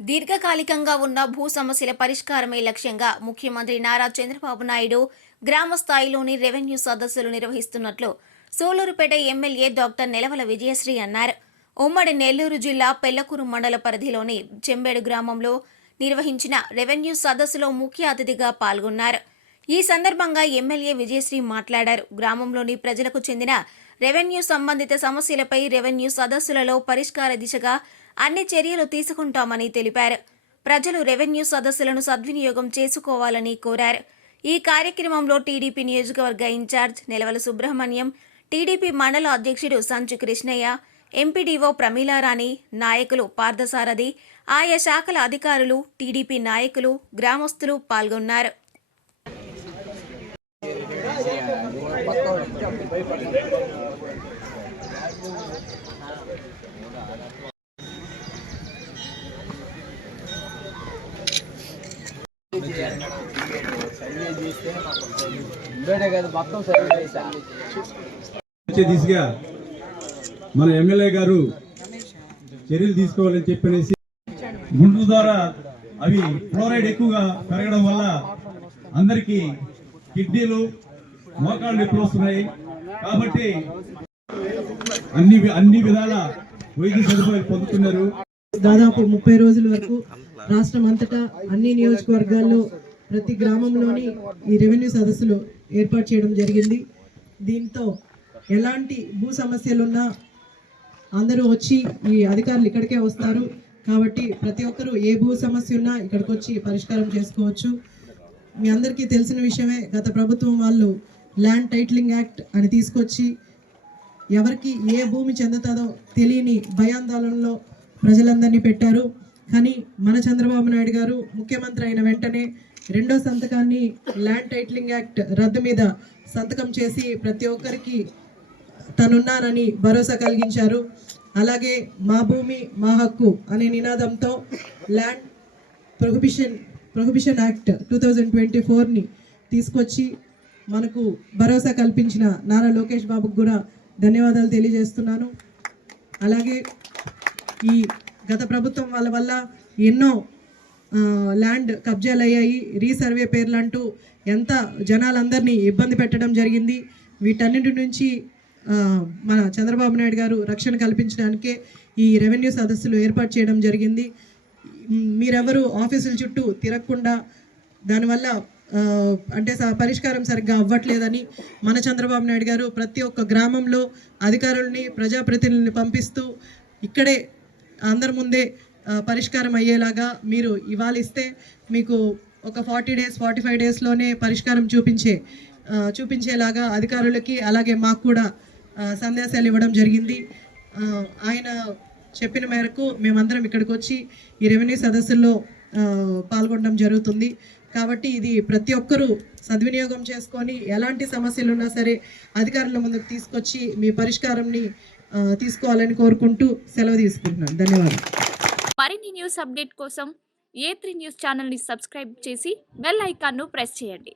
దీర్ఘకాలికంగా ఉన్న భూ సమస్యల పరిష్కారమే లక్ష్యంగా ముఖ్యమంత్రి నారా చంద్రబాబు నాయుడు గ్రామ స్థాయిలోని రెవెన్యూ సదస్సులు నిర్వహిస్తున్నట్లు సూలూరుపేట ఎమ్మెల్యే డాక్టర్ నెలవల విజయశ్రీ అన్నారు. ఉమ్మడి నెల్లూరు జిల్లా పెళ్ళకూరు మండల పరిధిలోని చెంబేడు గ్రామంలో నిర్వహించిన రెవెన్యూ సదస్సులో ముఖ్య అతిథిగా పాల్గొన్నారు. ఈ సందర్భంగా ఎమ్మెల్యే విజయశ్రీ మాట్లాడారు. గ్రామంలోని ప్రజలకు చెందిన రెవెన్యూ సంబంధిత సమస్యలపై రెవెన్యూ సదస్సులలో పరిష్కార దిశగా అన్ని చర్యలు తీసుకుంటామని తెలిపారు. ప్రజలు రెవెన్యూ సదస్సులను సద్వినియోగం చేసుకోవాలని కోరారు. ఈ కార్యక్రమంలో టీడీపీ నియోజకవర్గ ఇన్ఛార్జ్ నిలవల సుబ్రహ్మణ్యం టీడీపీ మండల అధ్యక్షుడు సంచు కృష్ణయ్య ఎంపీడీఓ ప్రమీలారాణి నాయకులు పార్థసారథి ఆయా శాఖల అధికారులు టీడీపీ నాయకులు గ్రామస్తులు పాల్గొన్నారు. దిశగా మన ఎమ్మెల్యే గారు చర్యలు తీసుకోవాలని చెప్పనేసి గుండు ద్వారా అవి ఫ్లోరైడ్ ఎక్కువగా పెరగడం వల్ల అందరికీ కిడ్నీలు మోకాళ్ళు నొప్పులు వస్తున్నాయి. కాబట్టి అన్ని అన్ని విధాల వైద్య సదుపాయాలు పొందుతున్నారు. దాదాపు ముప్పై రోజుల వరకు రాష్ట్రం అంతటా అన్ని నియోజకవర్గాల్లో ప్రతి గ్రామంలోని ఈ రెవెన్యూ సదస్సులు ఏర్పాటు చేయడం జరిగింది. దీంతో ఎలాంటి భూ సమస్యలున్నా అందరూ వచ్చి ఈ అధికారులు ఇక్కడికే వస్తారు. కాబట్టి ప్రతి ఒక్కరూ ఏ భూ సమస్య ఉన్నా ఇక్కడికి వచ్చి పరిష్కారం చేసుకోవచ్చు. మీ అందరికీ తెలిసిన విషయమే గత ప్రభుత్వం వాళ్ళు ల్యాండ్ టైటిలింగ్ యాక్ట్ అని తీసుకొచ్చి ఎవరికి ఏ భూమి చెందుతుందో తెలియని భయాందోళనలో ప్రజలందరినీ పెట్టారు. కానీ మన చంద్రబాబు నాయుడు గారు ముఖ్యమంత్రి అయిన వెంటనే రెండో సంతకాన్ని ల్యాండ్ టైటిలింగ్ యాక్ట్ రద్దు మీద సంతకం చేసి ప్రతి ఒక్కరికి తనున్నానని భరోసా కలిగించారు. అలాగే మా భూమి మా హక్కు అనే నినాదంతో land prohibition prohibition act two thousand twenty ఫోర్ని తీసుకొచ్చి మనకు భరోసా కల్పించిన నారా లోకేష్ బాబుకు కూడా ధన్యవాదాలు తెలియజేస్తున్నాను. అలాగే ఈ గత ప్రభుత్వం వాళ్ళ వల్ల ఎన్నో ల్యాండ్ కబ్జాలు అయ్యాయి రీసర్వే పేర్లు అంటూ ఎంత జనాలందరినీ ఇబ్బంది పెట్టడం జరిగింది. వీటన్నిటి నుంచి మన చంద్రబాబు నాయుడు గారు రక్షణ కల్పించడానికే ఈ రెవెన్యూ సదస్సులు ఏర్పాటు చేయడం జరిగింది. మీరెవరు ఆఫీసుల చుట్టూ తిరగకుండా దానివల్ల అంటే స- పరిష్కారం సరిగ్గా అవ్వట్లేదని మన చంద్రబాబు నాయుడు గారు ప్రతి ఒక్క గ్రామంలో అధికారుల్ని ప్రజాప్రతినిధుల్ని పంపిస్తూ ఇక్కడే అందరి ముందే పరిష్కారం అయ్యేలాగా మీరు ఇవాళ ఇస్తే మీకు ఒక ఫార్టీ డేస్ ఫార్టీ ఫైవ్ డేస్లోనే పరిష్కారం చూపించే చూపించేలాగా అధికారులకి అలాగే మాకు కూడా సందేశాలు ఇవ్వడం జరిగింది. ఆయన చెప్పిన మేరకు మేమందరం ఇక్కడికి వచ్చి ఈ రెవెన్యూ సదస్సుల్లో పాల్గొనడం జరుగుతుంది. కాబట్టి ఇది ప్రతి ఒక్కరూ సద్వినియోగం చేసుకొని ఎలాంటి సమస్యలు ఉన్నా సరే అధికారుల ముందుకు తీసుకొచ్చి మీ పరిష్కారంని తీసుకోవాలని కోరుకుంటూ సెలవు తీసుకుంటున్నాను. ధన్యవాదాలు. మరిన్ని న్యూస్ అప్డేట్ కోసం ఏ త్రీ న్యూస్ ఛానల్ని సబ్స్క్రైబ్ చేసి బెల్ ఐకాన్ను ప్రెస్ చేయండి.